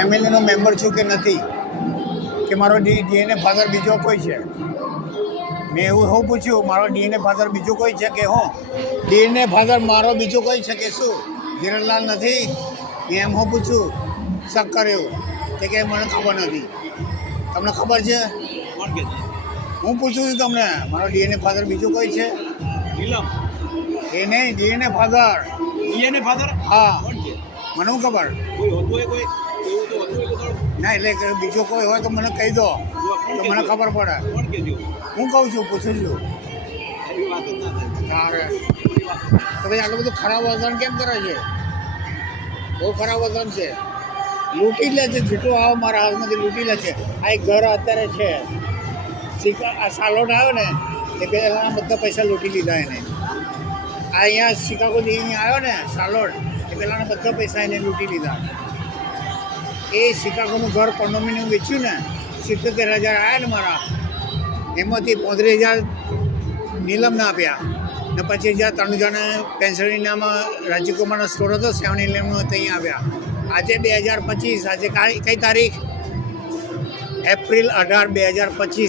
ફેમિલીનો member છું કે નથી, કે મારો ડીએનએ ફાધર બીજો કોઈ છે. મેં એવું પૂછ્યું, મારો ડીએનએ ફાધર બીજો કોઈ છે કે હું ડીએનએ ફાધર મારો બીજો કોઈ છે કે શું? ધીરજલાલ નથી. મેં એમ હું પૂછ્યું, શક કર્યો તે કે મને ખબર નથી. તમને ખબર છે? હું પૂછું છું તમને, મારો ડીએનએ ફાધર બીજો કોઈ છે? એ નહીં, ડીએનએ ફાધર. હા, મને શું ખબર? ના, એટલે બીજો કોઈ હોય તો મને કહી દો તો મને ખબર પડે. હું કહું છું, પૂછું છું. તારે તો ભાઈ આટલું બધું ખરાબ વર્તન કેમ કરે છે? બહુ ખરાબ વર્તન છે. લૂંટી લે છે, જેટલું આવો મારા હાથમાંથી લૂંટી લે છે. આ એક ઘર અત્યારે છે, આ સાલોટ આવ્યો ને એ પહેલાં બધા પૈસા લૂંટી લીધા એને. આ અહીંયા શિકાગોથી અહીંયા આવ્યો ને સાલોટ, એ પહેલાંના બધા પૈસા એને લૂંટી લીધા. એ શિકાગોનું ઘર કોન્ડોમિનિયમ વેચ્યું ને, 77,000 આવ્યા ને મારા, એમાંથી 35,000 નીલમને આપ્યા ને 25,000 તણુજાને પેન્સિલવેનિયામાં રાજીવકુમારનો સ્ટોર હતો 7-11 ત્યાં આવ્યા. આજે 2025, આજે કઈ તારીખ? એપ્રિલ 18, 2025.